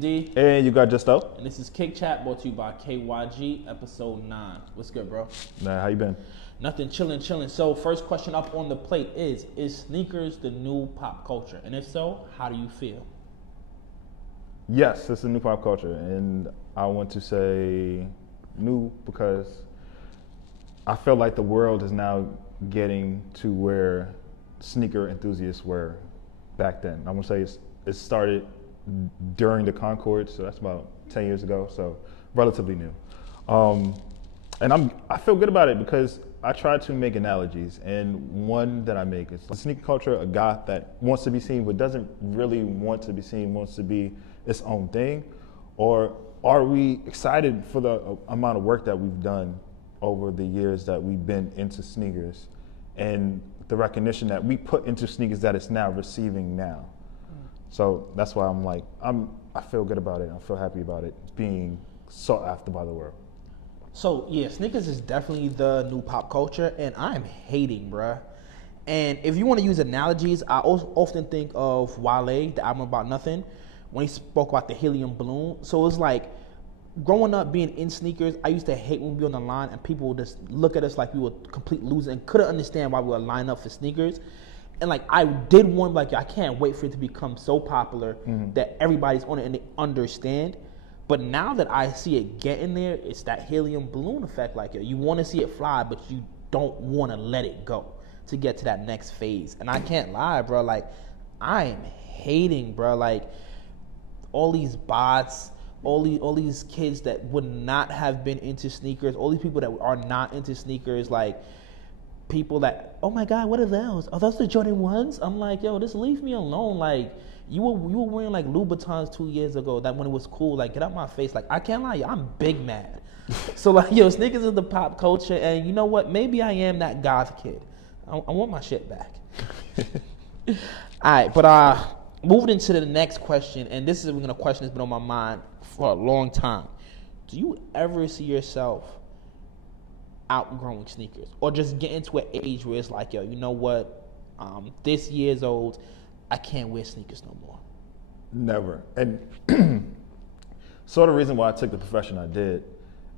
D. And you got Justo. And this is Kick Chat, brought to you by KYG, episode 9. What's good, bro? Nah, how you been? Nothing, chilling. So, first question up on the plate is sneakers the new pop culture? And if so, how do you feel? Yes, it's a new pop culture. And I want to say new because I feel like the world is now getting to where sneaker enthusiasts were back then. I'm gonna say it started during the Concord, so that's about 10 years ago, so relatively new. And I feel good about it because I try to make analogies, and one that I make is sneaker culture, a guy that wants to be seen but doesn't really want to be seen, wants to be its own thing, or are we excited for the amount of work that we've done over the years that we've been into sneakers and the recognition that we put into sneakers that it's now receiving now. So that's why I feel good about it. I feel happy about it being sought after by the world. So, yeah, sneakers is definitely the new pop culture, and I'm hating, bruh. And if you want to use analogies, I often think of Wale, the album About Nothing, when he spoke about the helium balloon. So it's like, growing up being in sneakers, I used to hate when we were on the line and people would just look at us like we were complete losers and couldn't understand why we were lined up for sneakers. And like, I did want, like, I can't wait for it to become so popular that everybody's on it and they understand. But now that I see it getting there, it's that helium balloon effect. Like, you want to see it fly, but you don't want to let it go to get to that next phase. And I can't lie, bro. Like, I am hating, bro. Like, all these bots, all these kids that would not have been into sneakers, all these people that are not into sneakers, like, people that, oh my God, what are those? Are those the Jordan 1s? I'm like, yo, just leave me alone. Like, you were wearing like Louboutins 2 years ago, that when it was cool. Like, get out my face. Like, I can't lie, I'm big mad. So like, yo, sneakers is the pop culture, and you know what? Maybe I am that goth kid. I want my shit back. All right, but moving into the next question, and this is a question that's been on my mind for a long time. Do you ever see yourself outgrowing sneakers, or just get into an age where it's like, yo, you know what? This year's old, I can't wear sneakers no more. Never. And sort of the reason why I took the profession I did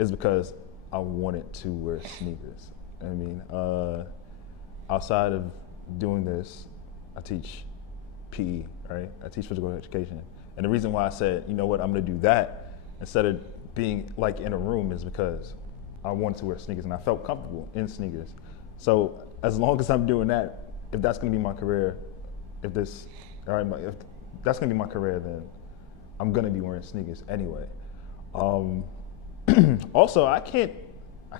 is because I wanted to wear sneakers. I mean, outside of doing this, I teach PE, right? I teach physical education. And the reason why I said, you know what, I'm gonna do that instead of being like in a room is because I wanted to wear sneakers and I felt comfortable in sneakers. So as long as I'm doing that, if that's gonna be my career, if that's gonna be my career, then I'm gonna be wearing sneakers anyway. Also, I can't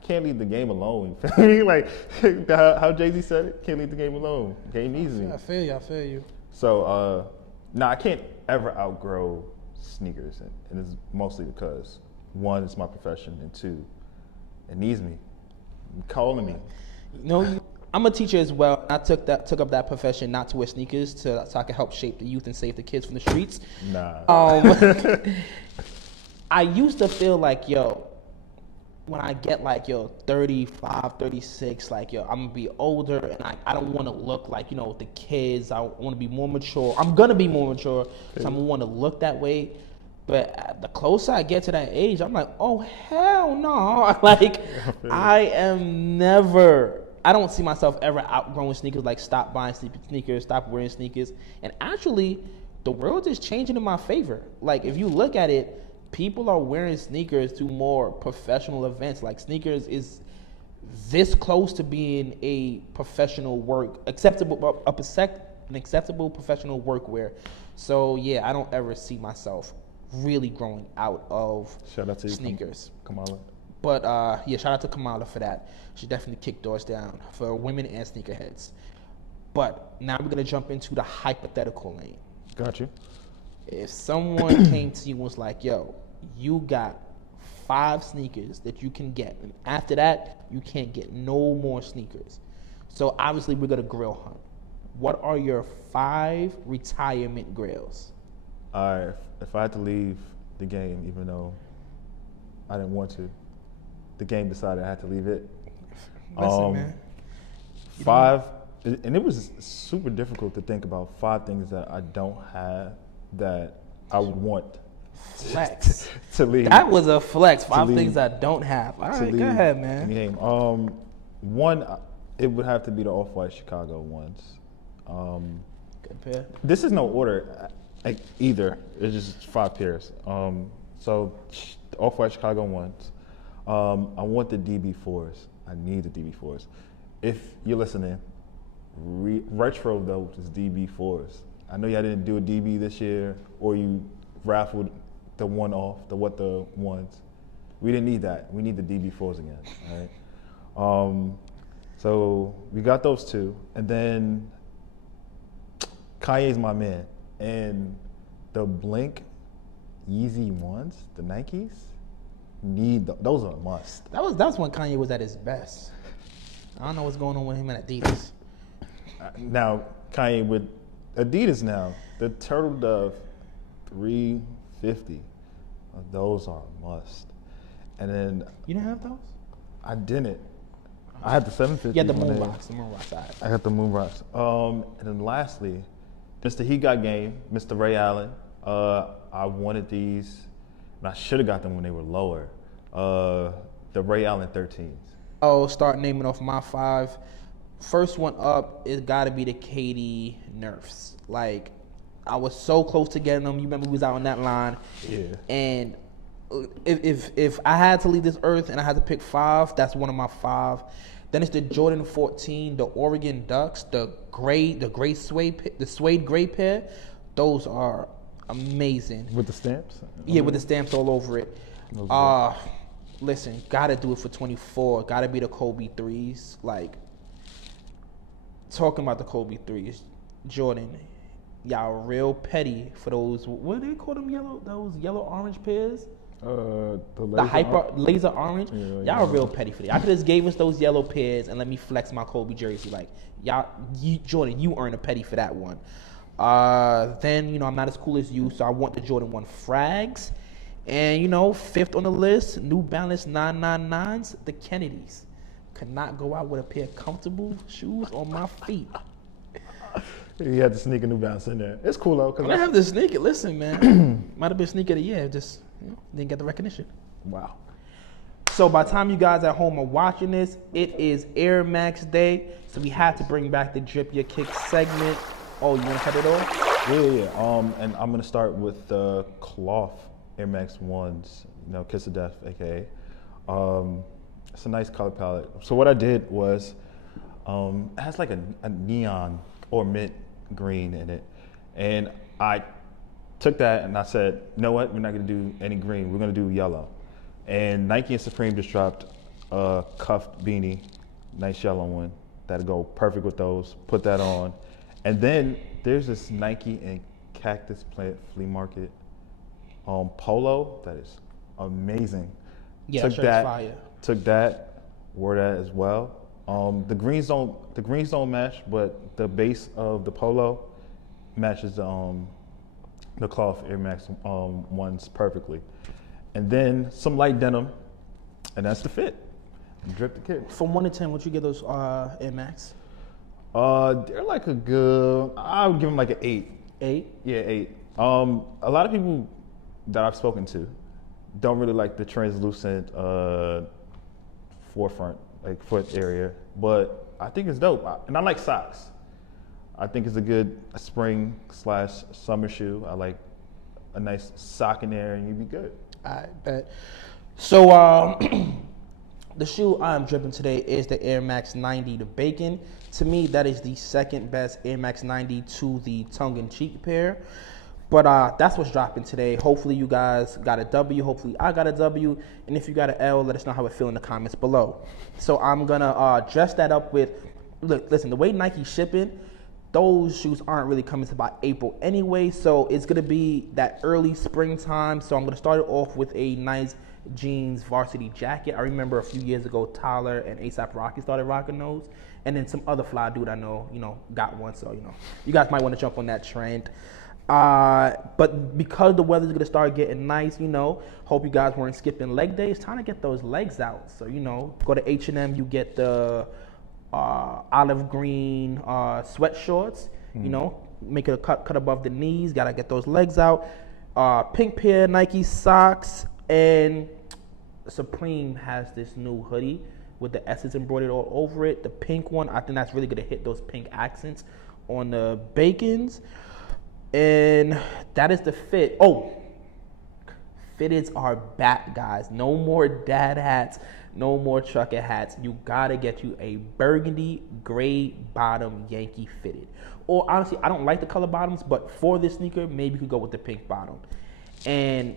leave the game alone. Like how Jay-Z said it, can't leave the game alone. Game easy. I feel you. So I can't ever outgrow sneakers, and it's mostly because one, it's my profession, and two, it needs me, calling me. You know, I'm a teacher as well. I took up that profession not to wear sneakers so I could help shape the youth and save the kids from the streets. Nah. I used to feel like, yo, when I get like, yo, 35, 36, like, yo, I'm gonna be older and I don't want to look like, you know, the kids. I want to be more mature. I'm gonna be more mature, so I'm gonna want to look that way. But the closer I get to that age, I'm like, oh, hell no. Like, I don't see myself ever outgrowing sneakers, like stop buying sneakers, stop wearing sneakers. And actually, the world is changing in my favor. Like, if you look at it, people are wearing sneakers to more professional events. Like, sneakers is this close to being a professional an acceptable professional workwear. So, yeah, I don't ever see myself really growing out of Shout out to sneakers. Kamala. But yeah, shout out to Kamala for that. She definitely kicked doors down for women and sneakerheads. But now we're gonna jump into the hypothetical lane. Got you. If someone came to you and was like, yo, you got 5 sneakers that you can get, and after that, you can't get no more sneakers. So obviously we're gonna grill hunt. What are your 5 retirement grails? If I had to leave the game, even though I didn't want to, the game decided I had to leave it. Listen, man. 5, and it was super difficult to think about 5 things that I don't have that I would want Flex. to lead. That was a flex. 5 lead. things I don't have. All right, go ahead, man. Game. One, it would have to be the Off-White Chicago ones. Good pair. This is no order either. It's just 5 pairs. So the Off-White Chicago ones. I want the DB4s. I need the DB4s. If you're listening, retro those DB4s. I know y'all didn't do a DB this year, or you raffled the one off, the ones. We didn't need that. We need the DB4s again, all right? So we got those 2, and then Kanye's my man, and the Blink Yeezy ones, the Nikes, those are a must. That's when Kanye was at his best. I don't know what's going on with him and Adidas. Now Kanye with Adidas now, the Turtle Dove 350, those are a must. And then You didn't have those? I didn't. I had the 750. Yeah, the Moon Rocks. The Moon Rocks. I got the Moon Rocks. And then lastly, Mr. He Got Game, Mr. Ray Allen. I wanted these, and I should have got them when they were lower. The Ray Allen 13s. Oh, start naming off my 5. First one up is got to be the Katie Nerfs. Like, I was so close to getting them. You remember we was out on that line. Yeah. And if I had to leave this earth and I had to pick 5, that's one of my 5. Then it's the Jordan 14, the Oregon Ducks, the suede gray pair. Those are amazing. With the stamps? Yeah, with the stamps all over it. Listen, gotta do it for 24. Gotta be the Kobe 3s. Like, talking about the Kobe 3s, Jordan, y'all real petty for those, what do they call them, those yellow-orange pairs? The laser orange. Yeah, y'all real petty for that. I could just gave us those yellow pairs and let me flex my Kobe jersey. Like, Jordan, you earn a petty for that one. Then, I'm not as cool as you, so I want the Jordan 1 frags. And, 5th on the list, New Balance 999s, the Kennedys. Could not go out with a pair of comfortable shoes on my feet. You had to sneak a New Balance in there. It's cool though. I have to sneak it. Listen, man. Might have been sneaker of the year. Just didn't get the recognition. Wow. So by the time you guys at home are watching this, it is Air Max Day. So we had to bring back the Drip Your Kick segment. Oh, you want to cut it off? Yeah. And I'm going to start with the cloth Air Max 1s, Kiss of Death, aka. It's a nice color palette. So what I did was, it has like a neon or mint green in it. And I took that and I said, you know what? We're not going to do any green. We're going to do yellow. And Nike and Supreme just dropped a cuffed beanie, nice yellow one. That'll go perfect with those. Put that on. And then there's this Nike and Cactus Plant Flea Market polo that is amazing. Yeah, took that fire. Took that, wore that as well. The greens don't match, but the base of the polo matches the cloth Air Max ones perfectly. And then some light denim, and that's the fit. Drip the kid. From 1 to 10, what you give those Air Max? They're like a good. I would give them like an 8. 8? Yeah, 8. A lot of people that I've spoken to don't really like the translucent forefront, like foot area, but I think it's dope. And I like socks. I think it's a good spring/summer shoe. I like a nice sock in there, and you'd be good. I bet. So the shoe I'm dripping today is the Air Max 90, the Bacon. To me, that is the second best Air Max 90 to the tongue-in-cheek pair. But that's what's dropping today. Hopefully you guys got a W. Hopefully I got a W. And if you got an L, let us know how it feel in the comments below. So I'm going to dress that up with, look, listen, the way Nike's shipping, those shoes aren't really coming to about April anyway. So it's going to be that early springtime. So I'm going to start it off with a nice jeans varsity jacket. I remember a few years ago, Tyler and A$AP Rocky started rocking those. And then some other fly dude I know, got one. So, you guys might want to jump on that trend. But because the weather's gonna start getting nice, hope you guys weren't skipping leg day. It's time to get those legs out. So, go to H&M, you get the olive green sweat shorts, make it a cut above the knees. Gotta get those legs out. Pink pair Nike socks, and Supreme has this new hoodie with the S's embroidered all over it. The pink one, I think that's really gonna hit those pink accents on the bacons. And that is the fit. Oh, fitteds are back, guys. No more dad hats, no more trucker hats. You gotta get you a burgundy gray bottom Yankee fitted. Or honestly, I don't like the color bottoms, but for this sneaker, maybe you could go with the pink bottom. And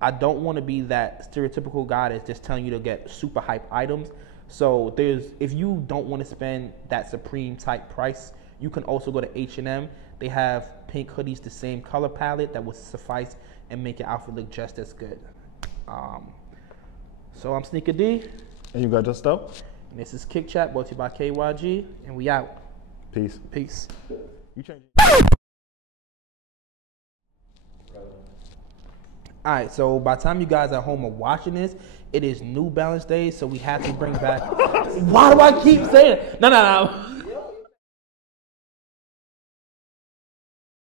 I don't want to be that stereotypical guy that's just telling you to get super hype items. So if you don't want to spend that Supreme type price, you can also go to H&M. They have pink hoodies, the same color palette that will suffice and make your outfit look just as good. So I'm Sneaker D. And you got Just Up. And this is Kick Chat, brought to you by KYG. And we out. Peace. Peace. You change. All right, so by the time you guys at home are watching this, it is New Balance Day, so we have to bring back. Why do I keep saying it? No.